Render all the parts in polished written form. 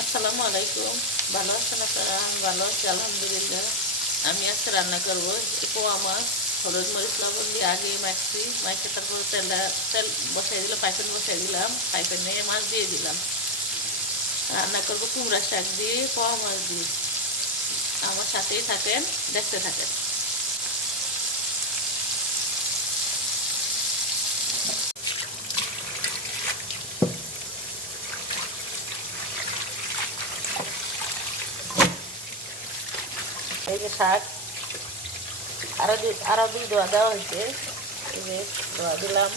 আসসালামু আলাইকুম। ভালো আছেন আপনারা? আমি ভালো আছি আলহামদুলিল্লাহ। আমি আজকে রান্না করব পোয়া মাছ। হলুদ মরিচ লবণ দিয়ে আগে মাখছি, মাখে তারপর তেল বসাই দিলাম, পাইপেন বসাই দিলাম, পাইপেন নিয়ে মাছ দিয়ে দিলাম। রান্না করব কুমড়া শাক দিয়ে, পোয়া মাছ দিয়ে। আমার সাথেই থাকেন, দেখতে থাকেন। এই যে শাক আরো দুই ধোয়া দেওয়া হয়েছে। এই যে ধোয়া দিলাম,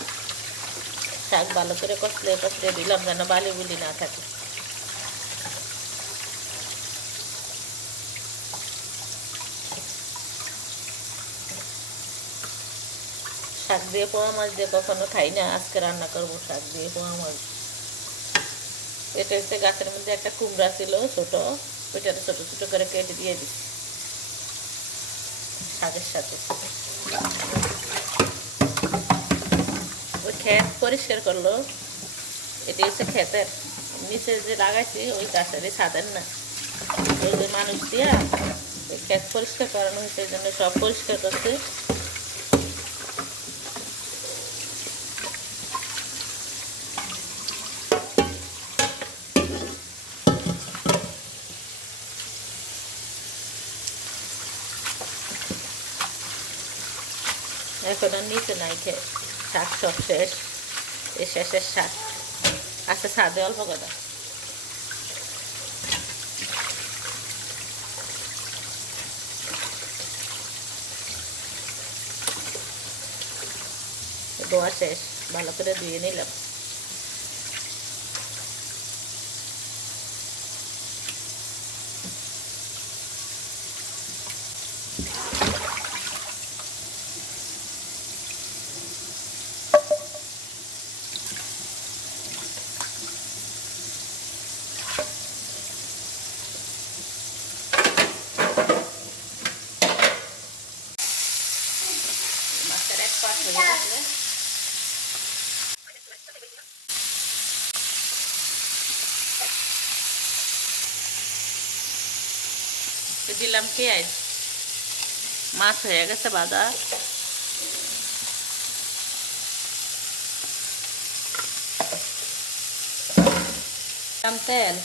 শাক ভালো করে কষলে কষলে দিলাম যেন বালি বুলি না থাকে। শাক দিয়ে পোয়া মাছ দিয়ে কখনো খাই না, আজকে রান্না করবো শাক দিয়ে পোয়া মাছ। এটা হচ্ছে গাছের মধ্যে একটা কুমড়া ছিল ছোট, ওইটাতে ছোট ছোট করে কেটে দিয়ে দিচ্ছি শাকের সাথে। ওই ক্ষেত পরিষ্কার করলো, এটি হচ্ছে ক্ষেতের নিচে যে লাগাইছি ওই গাছেরই ছাদের না, ওই যে মানুষ দিয়া ওই ক্ষেত পরিষ্কার করানো হয়েছে, এই জন্য সব পরিষ্কার করছে। এখন আর নিচে নাই শাক সব শেষ, এই শেষের শাক আচ্ছা ছাদে অল্প কথা। ধোয়া শেষ, ভালো করে ধুয়ে নিলাম। মাছের এক পাশ হয়ে গেছে, দিলাম পেঁয়াজ, মাছ হয়ে গেছে ভাজা। দিলাম তেল,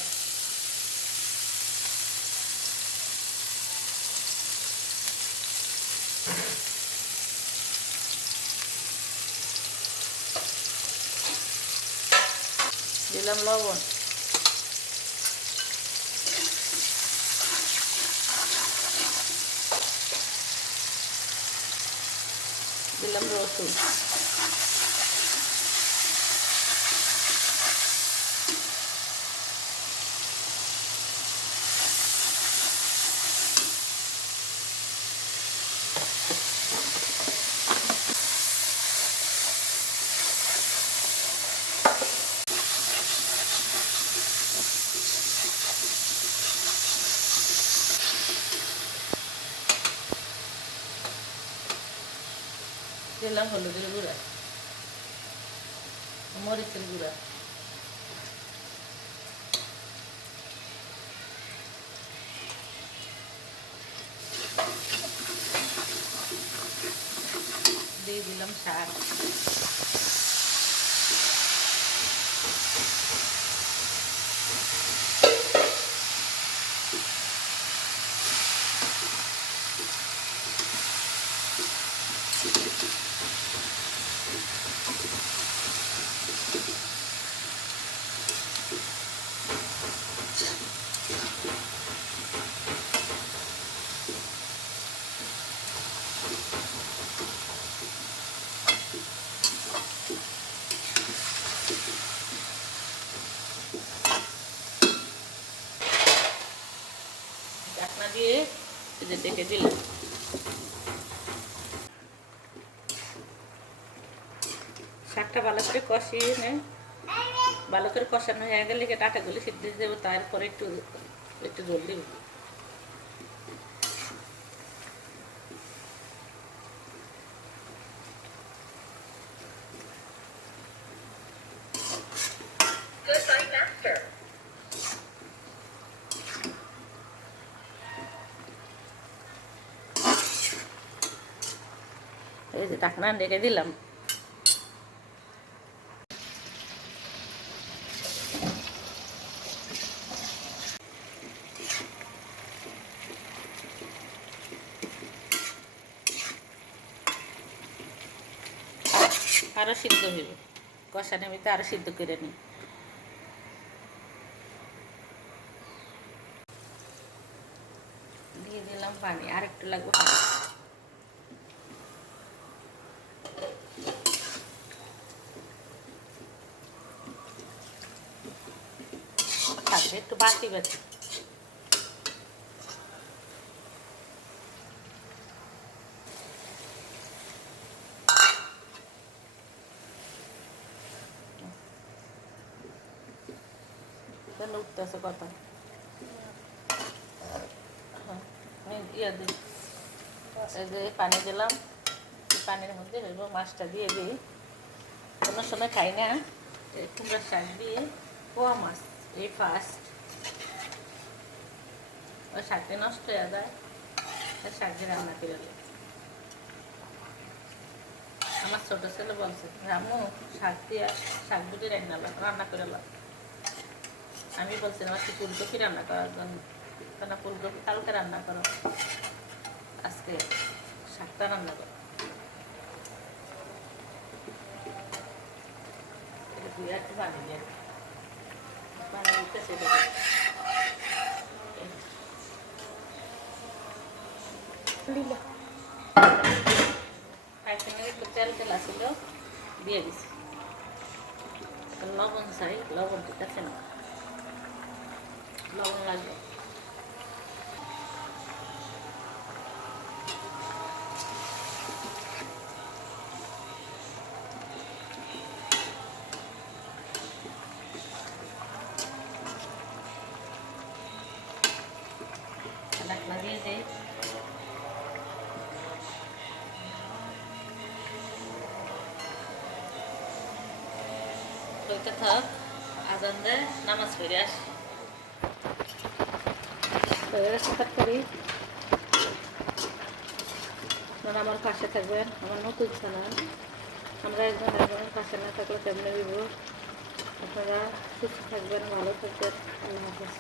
দিলাম লবণ, দিলাম রসুন, দিলাম হলুদের গুঁড়া, মরিচের গুঁড়া, দিয়ে দিলাম শাক, ঢাকনা দিয়ে ডেকে দিলাম। শাকটা ভালো করে কষিয়ে ভালো করে কষানো হয়ে গেলে ডাটাগুলি সিদ্ধ দিয়ে দেবো, তারপরে একটু একটু জল দিব। এই যে ঢাকনা রেখে দিলাম। আরও সিদ্ধ হইব, কষানোর ভিতরে আরও সিদ্ধ করে নিই। দিয়ে দিলাম পানি, আর একটু লাগবে পানি। থাকবে একটু বাটি বাটি। উঠতেছে কথা। ইয়ে দিই, এই যে পানি দিলাম, পানির মধ্যে হইব মাছটা দিয়ে দিই। কোনো সময় খাই না কুমড়ার শাক দিয়ে পোয়া মাছ, এই ফার্স্ট। ওই শাকটা নষ্ট হয়ে যায়, শাক দিয়ে রান্না করে দিই। আমার ছোটো ছেলে বলছে, রামু শাক দিয়ে শাক দুটি রান্না করে লাভ। আমি বলছিলাম আজকে ফুলকপি রান্না করার জন্য, কেন ফুলকপি কালকে রান্না করো, আজকে শাকটা রান্না করো। একটু পানি দিয়ে পানি দিতেছে, একটু তেল তেল আসছিল দিয়ে দিছি। লবণ চাই, লবণ ঠিক আছে না, লবণ লাগবে। ঢাকনা দিয়ে দেই। ওইটা থাক, আজান দেয়, নামাজ পড়ে আসি। তরকারি আপনারা আমার পাশে থাকবেন, আমার নতুন চ্যানেল। আমরা একজনের পাশে না থাকলে কেমনে দিব। আপনারা সুস্থ থাকবেন, ভালো থাকবেন। আল্লাহ হাফেজ।